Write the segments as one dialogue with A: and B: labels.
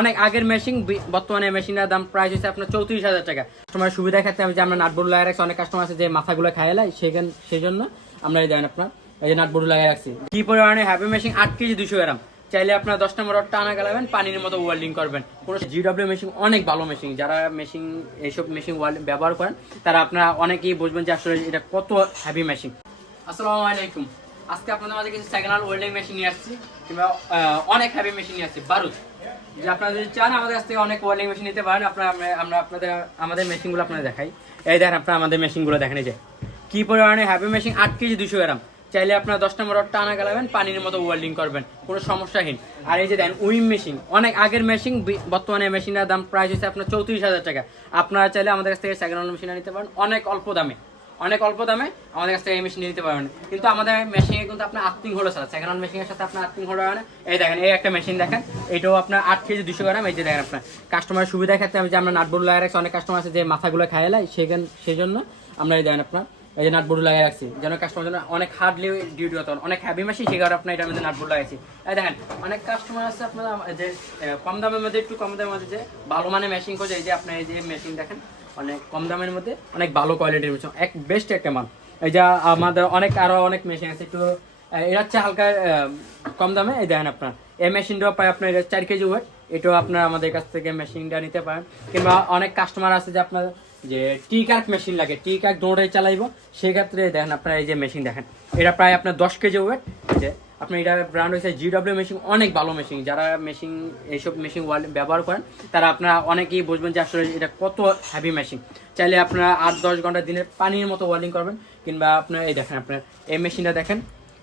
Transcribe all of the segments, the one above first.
A: অনেক আগের মেশিন বর্তমানে মেশিনের দাম প্রাইস হচ্ছে আপনার চৌত্রিশ হাজার টাকা। তোমার সুবিধা ক্ষেত্রে আমি যে আমরা নাটবোর্ড লাগিয়ে রাখছি, অনেক কাস্টমার আছে যে মাথাগুলো খাই লাই সেখান সেই জন্য আমরা এই দেন আপনার, এই যে নাটবোর্ড লাগিয়ে রাখছি। কি পরিমাণে হ্যাপি মেশিন আট কেজি দুশো গ্রাম। চাইলে আপনার দশ নম্বর রডটা আনা গেলাবেন পানির মতো ওয়েল্ডিং করবেন। কোনো জিডব্লিউ মেশিন অনেক ভালো মেশিন যারা মেশিন এইসব মেশিন ব্যবহার করেন, তারা আপনারা অনেকেই বুঝবেন যে আসলে এটা কত হ্যাভি মেশিন আসসালামু আলাইকুম। আজকে আপনাদের মাঝে কিছু সেকেন্ড হ্যান্ড ওয়েল্ডিং মেশিন নিয়ে আসছি, কিংবা অনেক হ্যাভি মেশিন নিয়ে আসছি। বারুদ। যে আপনারা যদি চান আমাদের কাছ থেকে অনেক ওয়েল্ডিং মেশিন নিতে পারেন, আপনারা, আমরা- আপনাদের, আমাদের মেশিনগুলো আপনাদের দেখাই। এই দেখেন আপনারা আমাদের মেশিনগুলো দেখেন যে। কি পরিমাণে হ্যাভি মেশিন আট কেজি দুশো গ্রাম। চাইলে আপনার দশ নম্বর রডটা আনা গেলাবেন, পানির মতো ওয়েল্ডিং করবেন। কোনো সমস্যাহীন। আর এই যে দেন, উইম মেশিন অনেক আগের মেশিন বর্তমানে মেশিনের দাম প্রাইস হচ্ছে আপনার চৌত্রিশ হাজার টাকা। আপনারা চাইলে আমাদের কাছ থেকে সেকেন্ড হ্যান্ড মেশিন নিতে পারেন, অনেক অল্প দামে। অনেক অল্প দামে আমাদের কাছ থেকে এই মেশিন নিতে পারবেন। কিন্তু আমাদের মেশিনে কিন্তু আপনার আর্থিং হলো ছাড়া সেকেন্ড হ্যান্ড মেশিনের সাথে আপনার আর্থিং হলো না এই দেখেন, এই একটা মেশিন দেখেন। এটাও আপনার আট কেজি দুশো গ্রাম। এই যে দেখেন আপনার কাস্টমারের সুবিধা ক্ষেত্রে আমি যে আমরা নাটবোর্ড লাগিয়ে রাখছি, অনেক কাস্টমার আছে যে মাথাগুলো খাই লাই, সেখান সেই জন্য আমরা এই দেখেন আপনার, এই যে নাটবোর্ড লাগিয়ে রাখছি। যেন কাস্টমার জন্য অনেক হার্ডলি ডিউটি হতো, অনেক হ্যাভি মেশিন সে কারণে আপনার এটার মধ্যে নাটবোর্ড লাগাইছি। এই দেখেন, অনেক কাস্টমার আছে আপনার, যে কম দামের মধ্যে, একটু কম দামের মধ্যে যে ভালো মানে মেশিন খোঁজে, এই যে আপনার এই যে মেশিন দেখেন অনেক কম দামের মধ্যে অনেক ভালো কোয়ালিটির মেশিন এক বেস্ট একটা মাল। এই যা আমাদের অনেক, আরও অনেক মেশিন আছে। একটু এটা হচ্ছে হালকা কম দামে। এই দেখেন আপনার, এই মেশিনটাও পায় আপনার চার কেজি ওয়েট। এটাও আপনার আমাদের কাছ থেকে মেশিনটা নিতে পারেন। কিংবা অনেক কাস্টমার আছে যে আপনার, যে টি কার্ক মেশিন লাগে টি কার্ক দৌড়াই চালাইবো সেক্ষেত্রে দেখেন আপনার এই যে মেশিন দেখেন, এটা প্রায় আপনার দশ কেজি ওয়েট। যে আপনার এটা ব্র্যান্ড হয়েছে জিডব্লিউ মেশিন অনেক ভালো মেশিন যারা মেশিন এইসব মেশিন ওয়ার্ল্ড ব্যবহার করেন, তারা আপনারা অনেকেই বুঝবেন যে আসলে এটা কত হ্যাভি মেশিন চাইলে আপনারা আট, দশ ঘণ্টা দিনের পানির মতো ওয়েল্ডিং করবেন, কিংবা আপনার এই দেখেন আপনার, এই মেশিনটা দেখেন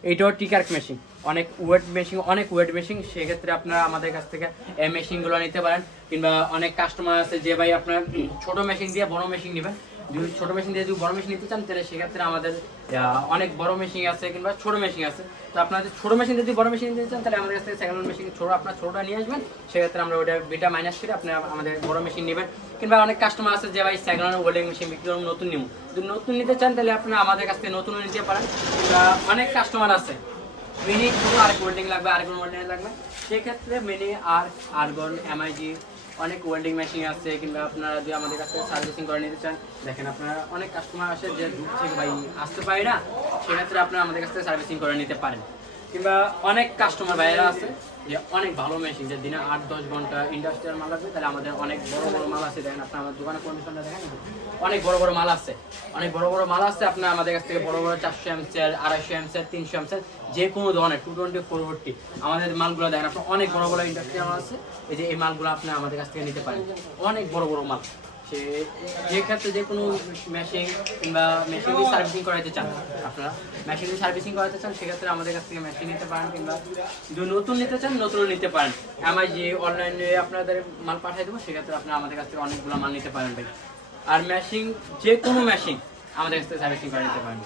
A: এইটাও টিকার্ক মেশিন অনেক ওয়েট মেশিন অনেক ওয়েট মেশিন সেক্ষেত্রে আপনারা আমাদের কাছ থেকে এই মেশিনগুলো নিতে পারেন, কিংবা অনেক কাস্টমার আছে যে ভাই আপনার ছোট মেশিন দিয়ে বড় মেশিন নেবেন যদি ছোট মেশিন দিয়ে যদি বড় মেশিন নিতে চান, তাহলে সেক্ষেত্রে আমাদের অনেক বড় মেশিন আছে কিংবা ছোট মেশিন আছে। তো আপনাদের ছোট মেশিন যদি বড় মেশিন নিতে চান, তাহলে আমাদের কাছ থেকে সেকেন্ড মেশিন ছোট, আপনার ছোটটা নিয়ে আসবেন। সেক্ষেত্রে আমরা ওটা বিটা মাইনাস করে আপনি আমাদের বড় মেশিন নেবেন। কিংবা অনেক কাস্টমার আছে যে, ভাই সেকেন্ড ওয়েল্ডিং মেশিন বিক্রি করুন নতুন নিব। যদি নতুন নিতে চান, তাহলে আপনি আমাদের কাছ থেকে নতুন নিতে পারেন। অনেক কাস্টমার আছে মিনি শুধু আরেক লাগবে, আরেক ওয়েল্ডিং লাগবে। সেক্ষেত্রে মিনি আর আর্গন এমআইজি অনেক ওয়েল্ডিং মেশিন আছে, কিংবা আপনারা যদি আমাদের কাছে সার্ভিসিং করে নিতে চান, দেখেন আপনারা অনেক কাস্টমার আসে যে দূর থেকে ভাই আসতে পারি না, সেক্ষেত্রে আপনারা আমাদের কাছ থেকে সার্ভিসিং করে নিতে পারেন। কিংবা অনেক কাস্টমার ভাইয়েরা আছে যে অনেক ভালো মেশিন যে দিনে আট, দশ ঘণ্টা ইন্ডাস্ট্রিয়াল মাল লাগবে তাহলে আমাদের অনেক বড় বড় মাল আছে। দেখেন আপনার আমার দোকানে কন্ডিশনটা দেখেন। অনেক বড় বড় মাল আছে। অনেক বড় বড় মাল আছে আপনার আমাদের কাছ থেকে বড় বড় চারশো এমসের আড়াইশো এমসের তিনশো এমসের যে কোনো ধরনের টু টোয়েন্টি ফোর ফোরটি আমাদের মালগুলো দেখেন, আপনার অনেক বড় বড় ইন্ডাস্ট্রিয়াল মাল আছে। এই যে এই মালগুলো আপনি আমাদের কাছ থেকে নিতে পারেন। অনেক বড় বড় মাল। সে যে ক্ষেত্রে যে কোনো মেশিন কিংবা মেশিন সার্ভিসিং করাইতে চান আপনারা। মেশিন সার্ভিসিং করাতে চান, সেক্ষেত্রে আমাদের কাছ থেকে মেশিন নিতে পারেন কিংবা যদি নতুন নিতে চান, নতুনও নিতে পারেন। আমার যে অনলাইনে আপনাদের মাল পাঠিয়ে দেবো, সেক্ষেত্রে আপনারা আমাদের কাছ থেকে অনেকগুলো মাল নিতে পারেন ভাই। আর মেশিন যে কোনো মেশিন আমাদের কাছ থেকে সার্ভিসিং করে পারেন।